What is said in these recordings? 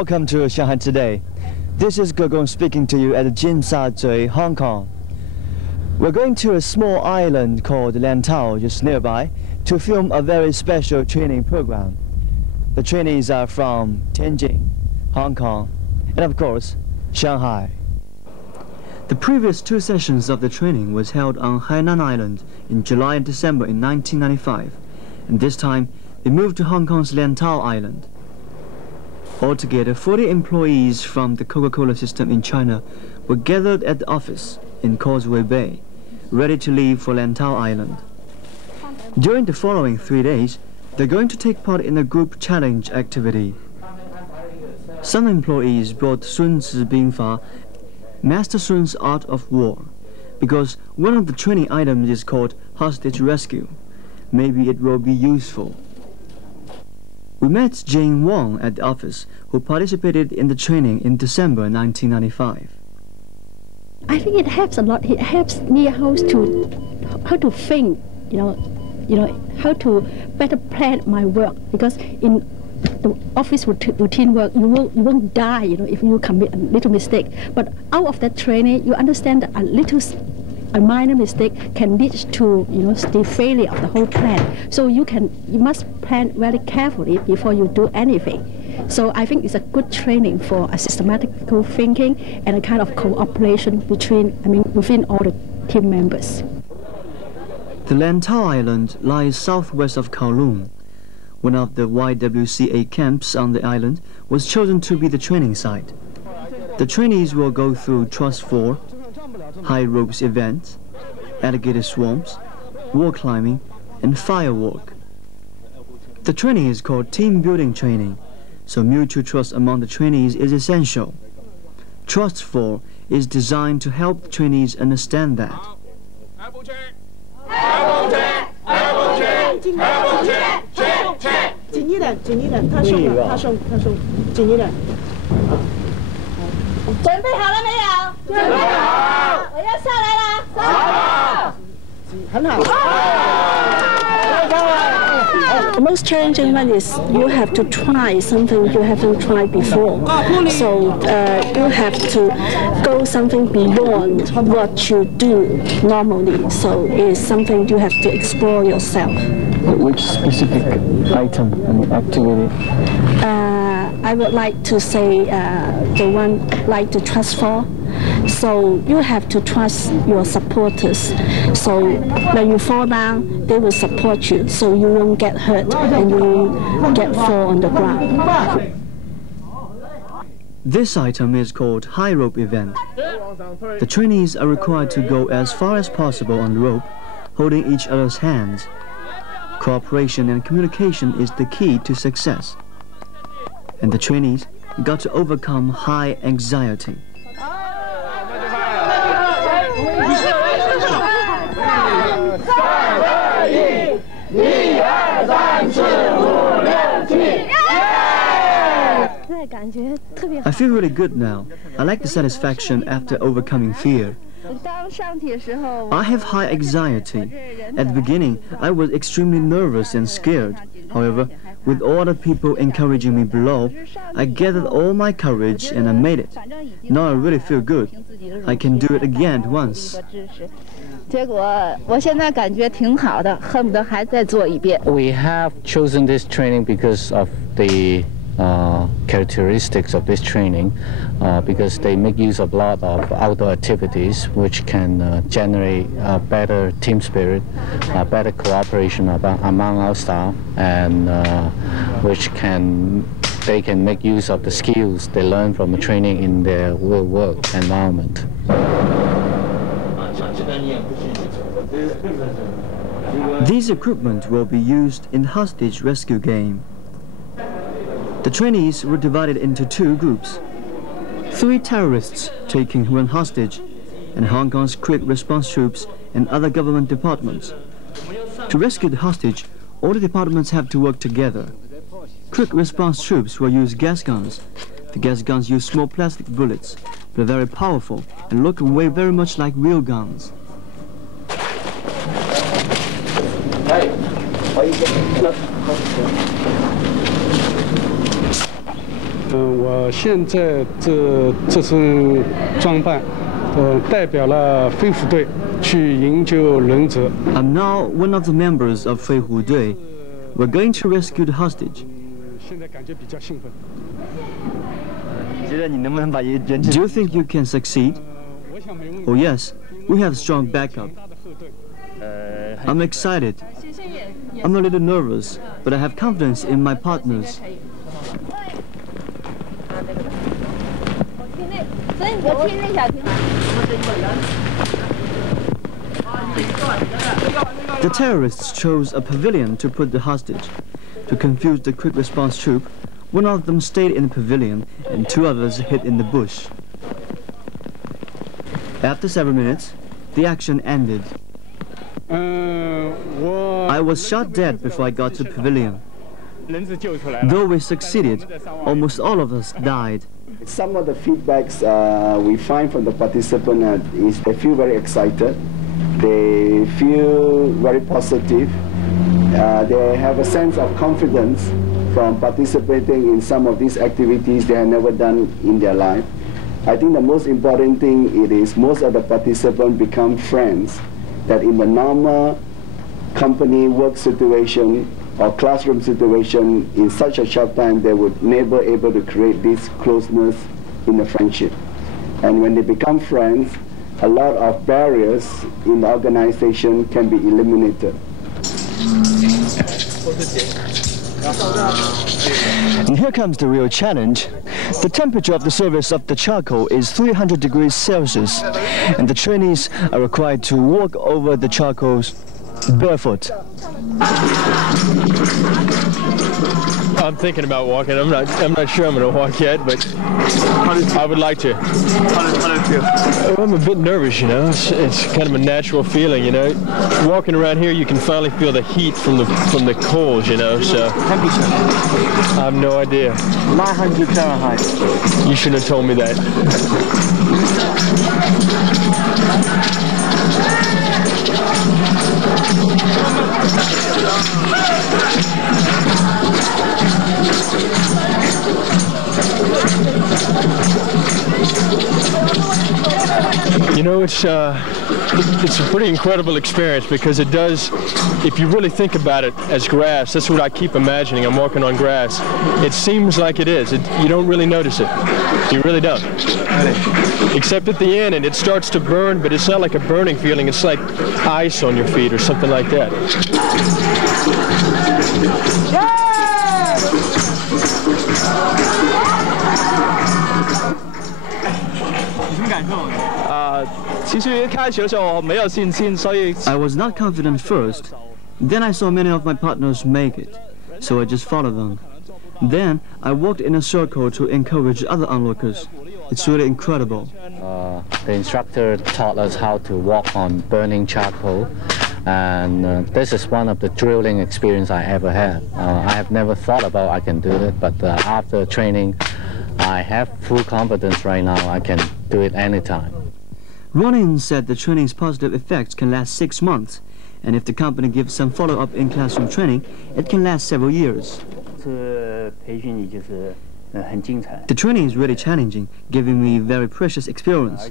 Welcome to Shanghai Today. This is Gogong speaking to you at Jinsazui, Hong Kong. We're going to a small island called Lantau, just nearby, to film a very special training program. The trainees are from Tianjin, Hong Kong, and of course, Shanghai. The previous 2 sessions of the training was held on Hainan Island in July and December in 1995, and this time they moved to Hong Kong's Lantau Island. Altogether, 40 employees from the Coca-Cola system in China were gathered at the office in Causeway Bay, ready to leave for Lantau Island. During the following 3 days, they're going to take part in a group challenge activity. Some employees brought Sun Tzu Bingfa, Master Sun's Art of War, because one of the training items is called hostage rescue. Maybe it will be useful. We met Jane Wong at the office, who participated in the training in December 1995. I think it helps a lot. It helps me how to think, how to better plan my work. Because in the office routine work, you won't die, if you commit a little mistake. But out of that training, you understand that a minor mistake can lead to the failure of the whole plan. So you must plan very carefully before you do anything. So I think it's a good training for a systematical thinking and a kind of cooperation within all the team members. The Lantau Island lies southwest of Kowloon. One of the YWCA camps on the island was chosen to be the training site. The trainees will go through Trust 4, high ropes events, alligator swamps, wall climbing, and firework. The training is called team building training, so mutual trust among the trainees is essential. Trust 4 is designed to help the trainees understand that. The most challenging one is you have to try something you haven't tried before. So you have to go something beyond what you do normally. So it's something you have to explore yourself. Which specific item and activity? I would like to say the one like the trust fall. So you have to trust your supporters. So when you fall down, they will support you, so you won't get hurt and you won't fall on the ground. This item is called high rope event. The trainees are required to go as far as possible on the rope, holding each other's hands. Cooperation and communication is the key to success. And the trainees got to overcome high anxiety. I feel really good now. I like the satisfaction after overcoming fear. I have high anxiety. At the beginning, I was extremely nervous and scared. However, with all the people encouraging me below, I gathered all my courage and I made it. Now I really feel good. I can do it again at once. We have chosen this training because of the characteristics of this training, because they make use of a lot of outdoor activities which can generate better team spirit, better cooperation among our staff, and they can make use of the skills they learn from the training in their real work environment. These equipment will be used in hostage rescue game. The trainees were divided into 2 groups. 3 terrorists taking one hostage, and Hong Kong's quick response troops and other government departments. To rescue the hostage, all the departments have to work together. Quick response troops will use gas guns. The gas guns use small plastic bullets, but are very powerful and look and weigh very much like real guns. 我现在这身装扮，代表了飞虎队去营救忍者。I'm now one of the members of 飞虎队. We're going to rescue the hostage. 现在感觉比较兴奋。Do you think you can succeed? Oh yes, we have strong backup. I'm excited. I'm a little nervous, but I have confidence in my partners. The terrorists chose a pavilion to put the hostage. To confuse the quick response troop, one of them stayed in the pavilion and two others hid in the bush. After several minutes, the action ended. I was shot dead before I got to the pavilion. Though we succeeded, almost all of us died. Some of the feedbacks we find from the participants is they feel very excited. They feel very positive. They have a sense of confidence from participating in some of these activities they have never done in their life. I think the most important thing it is most of the participants become friends, that in the normal company work situation or classroom situation, in such a short time they would never able to create this closeness in the friendship. And when they become friends, a lot of barriers in the organization can be eliminated. And here comes the real challenge. The temperature of the surface of the charcoal is 300 degrees Celsius, and the trainees are required to walk over the charcoals barefoot. I'm thinking about walking. I'm not sure I'm going to walk yet, but I would like to. How do you feel? I'm a bit nervous, you know. It's kind of a natural feeling, you know. Walking around here, you can finally feel the heat from the coals, you know. So Temperature? I have no idea. 900 Fahrenheit. You shouldn't have told me that. You know, it's a pretty incredible experience because it does, if you really think about it as grass, that's what I keep imagining. I'm walking on grass. It seems like it is. You don't really notice it. You really don't. Except at the end, and it starts to burn, but it's not like a burning feeling. It's like ice on your feet or something like that. Yeah! 其实一开始的时候我没有信心，所以 I was not confident first. Then I saw many of my partners make it, so I just followed them. Then I walked in a circle to encourage other onlookers. It's really incredible. The instructor taught us how to walk on burning charcoal, and this is one of the thrilling experiences I ever had. I have never thought about I can do it, but after training, I have full confidence right now. I can do it anytime. Ronnie Ng said the training's positive effects can last 6 months, and if the company gives some follow-up in classroom training, it can last several years. The training is really challenging, giving me very precious experience.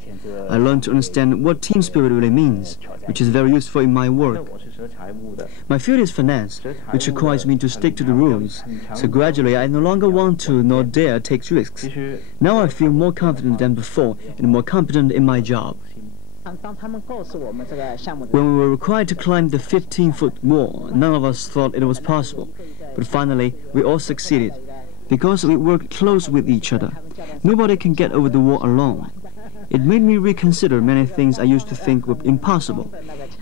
I learned to understand what team spirit really means, which is very useful in my work. My field is finance, which requires me to stick to the rules, so gradually I no longer want to nor dare take risks. Now I feel more confident than before and more competent in my job. When we were required to climb the 15-foot wall, none of us thought it was possible, but finally we all succeeded. Because we worked close with each other. Nobody can get over the wall alone. It made me reconsider many things I used to think were impossible.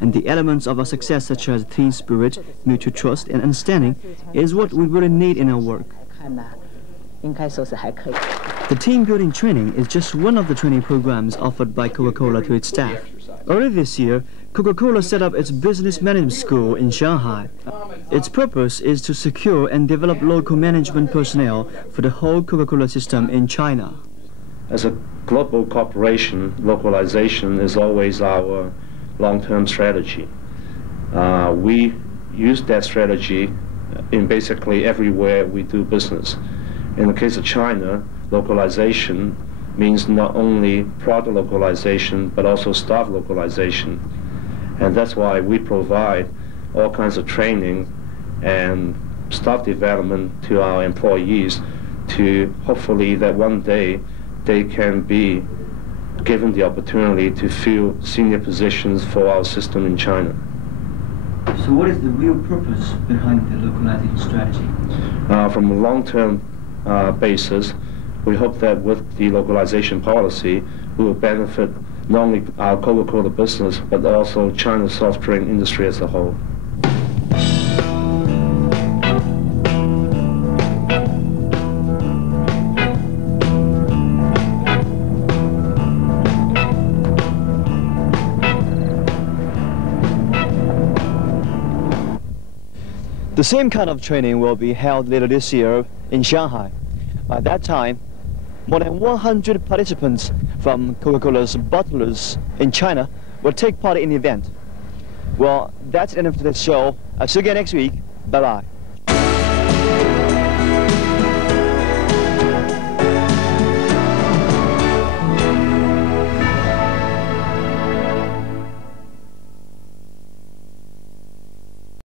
And the elements of our success, such as team spirit, mutual trust, and understanding, is what we really need in our work. The team building training is just one of the training programs offered by Coca-Cola to its staff. Early this year, Coca-Cola set up its business management school in Shanghai. Its purpose is to secure and develop local management personnel for the whole Coca-Cola system in China. As a global corporation, localization is always our long-term strategy. We use that strategy in basically everywhere we do business. In the case of China, localization means not only product localization, but also staff localization. And that's why we provide all kinds of training and staff development to our employees to hopefully that one day they can be given the opportunity to fill senior positions for our system in China. So what is the real purpose behind the localization strategy? From a long-term basis, we hope that with the localization policy, we will benefit not only our Coca-Cola business, but also China's soft drink industry as a whole. The same kind of training will be held later this year in Shanghai. By that time, more than 100 participants from Coca-Cola's bottlers in China will take part in the event. Well, that's the end of today's show. I'll see you again next week. Bye-bye.